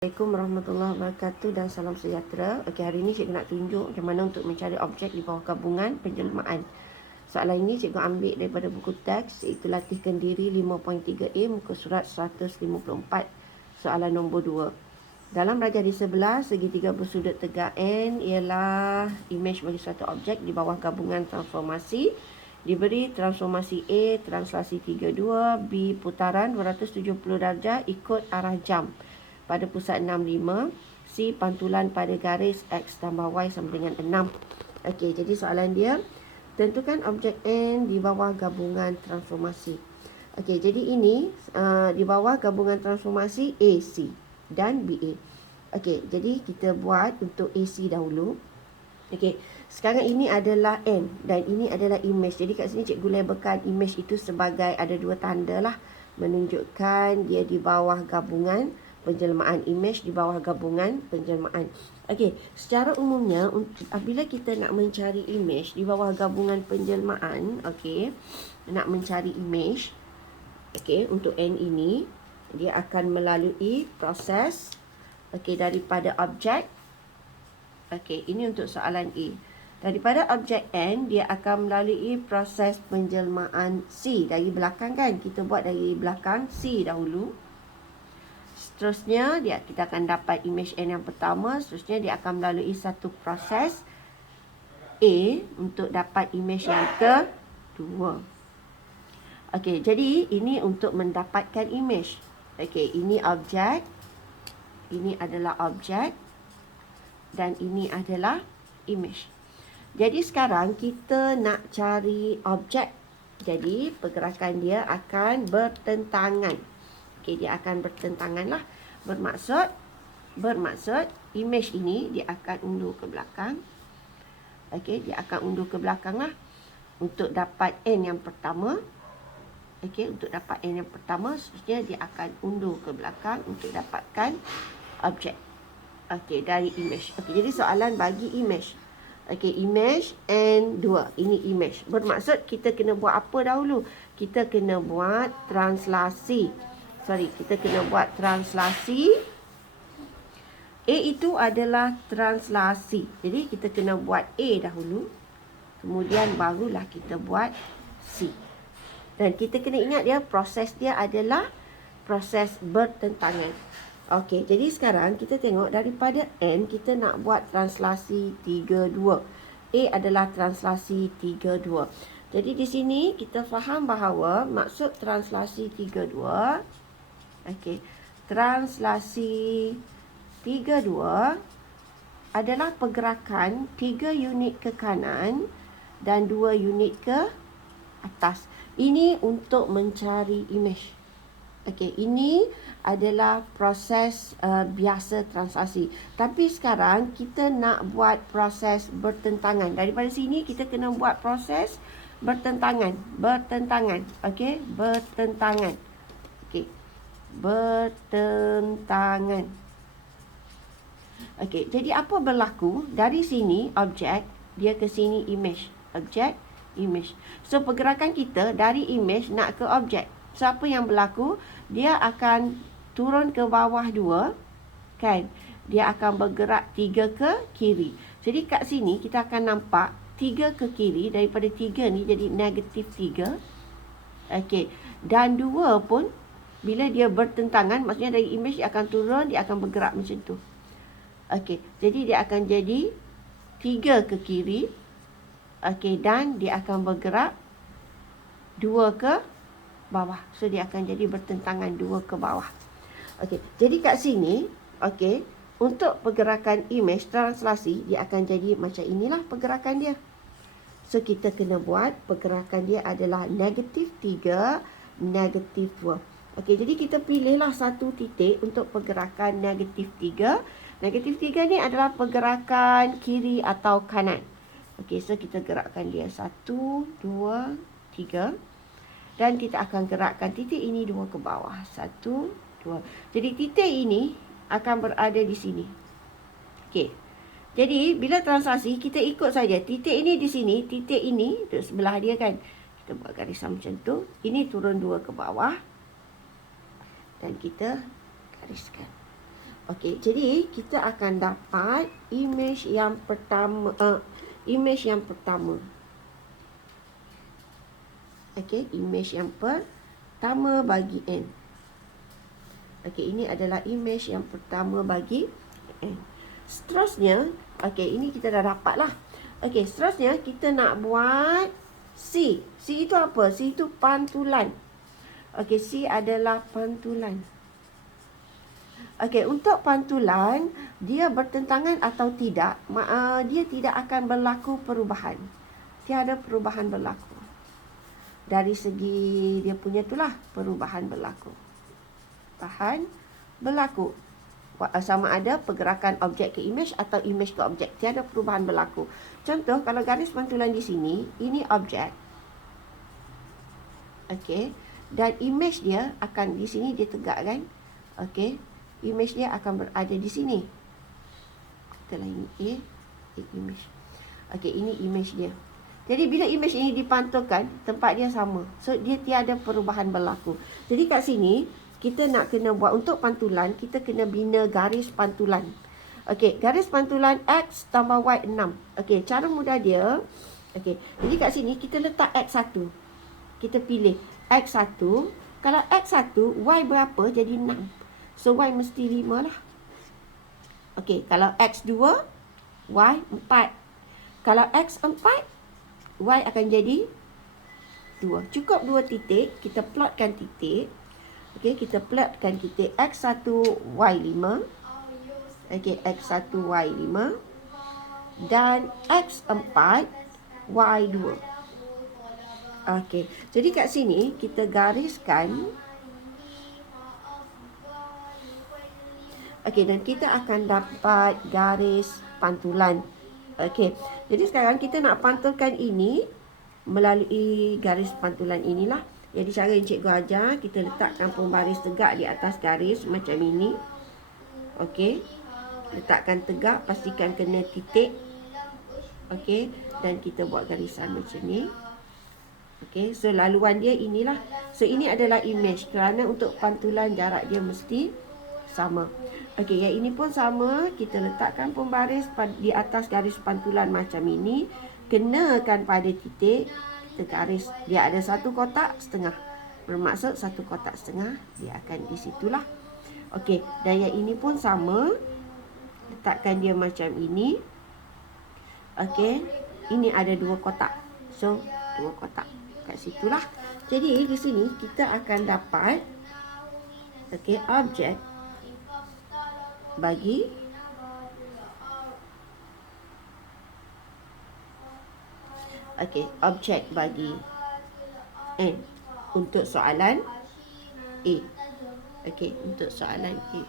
Assalamualaikum warahmatullahi wabarakatuh dan salam sejahtera. Okey, hari ini cikgu nak tunjuk macam mana untuk mencari objek di bawah gabungan penjelmaan. Soalan ini cikgu ambil daripada buku teks iaitu Latihkan Diri 5.3A muka surat 154 soalan nombor 2. Dalam rajah di sebelah segitiga bersudut tegak N ialah imej bagi suatu objek di bawah gabungan transformasi. Diberi transformasi A translasi 32, B putaran 270 darjah ikut arah jam pada pusat 65, C pantulan pada garis X tambah Y sama dengan 6. Okey, jadi soalan dia, tentukan objek N di bawah gabungan transformasi. Okey, jadi ini di bawah gabungan transformasi AC dan BA. Okey, jadi kita buat untuk AC dahulu. Okey, sekarang ini adalah N dan ini adalah imej. Jadi kat sini cikgu labelkan imej itu sebagai ada dua tanda lah, menunjukkan dia di bawah gabungan penjelmaan, imej di bawah gabungan penjelmaan. Okey, secara umumnya apabila kita nak mencari imej di bawah gabungan penjelmaan, okey, nak mencari imej, okey, untuk N ini dia akan melalui proses okey daripada objek. Okey, ini untuk soalan A. Daripada objek N, dia akan melalui proses penjelmaan C. Dari belakang kan, kita buat dari belakang C dahulu. Seterusnya, kita akan dapat imej N yang pertama. Seterusnya, dia akan melalui satu proses A untuk dapat imej yang kedua. Okey, jadi ini untuk mendapatkan imej. Okey, ini objek. Ini adalah objek. Dan ini adalah imej. Jadi sekarang kita nak cari objek. Jadi pergerakan dia akan bertentangan. Okey, dia akan bertentangan lah. Bermaksud imej ini dia akan undur ke belakang. Okey, dia akan undur ke belakang lah. Untuk dapat N yang pertama. Okey, untuk dapat N yang pertama, seterusnya dia akan undur ke belakang untuk dapatkan objek. Okey, dari imej. Okey, jadi soalan bagi imej. Okey, imej N2. Ini imej. Bermaksud kita kena buat apa dahulu? Kita kena buat translasi. Kita kena buat translasi. A itu adalah translasi. Jadi kita kena buat A dahulu. Kemudian barulah kita buat C. Dan kita kena ingat dia, proses dia adalah proses bertentangan. Okey, jadi sekarang kita tengok daripada N, kita nak buat translasi 32. A adalah translasi 32. Jadi di sini kita faham bahawa maksud translasi 32, okey, translasi 32 adalah pergerakan 3 unit ke kanan dan 2 unit ke atas. Ini untuk mencari imej. Okey, ini adalah proses biasa translasi. Tapi sekarang kita nak buat proses bertentangan. Daripada sini kita kena buat proses bertentangan. Okey, bertentangan. Okey, bertentangan. Okey, jadi apa berlaku? Dari sini objek, dia ke sini imej. Objek, imej. So pergerakan kita dari imej nak ke objek. So apa yang berlaku? Dia akan turun ke bawah 2, kan? Dia akan bergerak 3 ke kiri. Jadi kat sini kita akan nampak 3 ke kiri. Daripada 3 ni jadi negatif 3. Okey, dan 2 pun bila dia bertentangan, maksudnya dari imej dia akan turun, dia akan bergerak macam tu. Okey, jadi dia akan jadi 3 ke kiri. Okey, dan dia akan bergerak 2 ke bawah. So dia akan jadi bertentangan 2 ke bawah. Okey, jadi kat sini, okey, untuk pergerakan imej translasi, dia akan jadi macam inilah pergerakan dia. So kita kena buat pergerakan dia adalah negatif 3, negatif 2. Okey, jadi kita pilihlah satu titik untuk pergerakan negatif 3. Negatif 3 ni adalah pergerakan kiri atau kanan. Okey, so kita gerakkan dia 1, 2, 3. Dan kita akan gerakkan titik ini 2 ke bawah. 1, 2. Jadi titik ini akan berada di sini. Okey. Jadi bila translasi kita ikut saja. Titik ini di sini, titik ini duduk sebelah dia kan. Kita buat garisan macam tu. Ini turun 2 ke bawah. Dan kita gariskan. Okey, jadi kita akan dapat image yang pertama. Okey, image yang pertama bagi n. Okey, ini adalah image yang pertama bagi n. Seterusnya, okey, ini kita dah dapat lah. Okey, seterusnya kita nak buat C. C itu apa? C itu pantulan. Okey, C adalah pantulan. Okey, untuk pantulan, dia bertentangan atau tidak, dia tidak akan berlaku perubahan. Tiada perubahan berlaku. Dari segi dia punya itulah, perubahan berlaku. Sama ada pergerakan objek ke image atau image ke objek. Tiada perubahan berlaku. Contoh, kalau garis pantulan di sini, ini objek. Okey. Dan image dia akan di sini dia tegak kan. Okey. Image dia akan berada di sini. Kita lain image. Okey, ini image dia. Jadi bila image ini dipantulkan, tempat dia sama. So dia tiada perubahan berlaku. Jadi kat sini kita nak kena buat untuk pantulan, kita kena bina garis pantulan. Okey, garis pantulan X tambah Y 6. Okey, cara mudah dia. Okey, jadi kat sini kita letak X1. Kita pilih X1. Kalau X1, Y berapa? Jadi 6. So, Y mesti 5 lah. Okey, kalau X2, Y 4. Kalau X4, Y akan jadi 2. Cukup 2 titik, kita plotkan titik. Okey, kita plotkan titik X1, Y5. Okey, X1, Y5. Dan X4, Y2. Okey, jadi kat sini kita gariskan. Okey, dan kita akan dapat garis pantulan. Okey, jadi sekarang kita nak pantulkan ini melalui garis pantulan inilah. Jadi cara yang cikgu ajar, kita letakkan pembaris tegak di atas garis macam ini. Okey, letakkan tegak, pastikan kena titik. Okey, dan kita buat garisan macam ni. Okey, so laluan dia inilah. So ini adalah image, kerana untuk pantulan jarak dia mesti sama. Okey, yang ini pun sama. Kita letakkan pembaris di atas garis pantulan macam ini. Kenakan pada titik. Kita garis. Dia ada satu kotak setengah. Bermaksud satu kotak setengah. Dia akan di situlah. Okey, dan yang ini pun sama. Letakkan dia macam ini. Okey, ini ada dua kotak. So, dua kotak. Kat situlah. Jadi, di sini kita akan dapat objek bagi objek bagi n untuk soalan A. Untuk soalan A.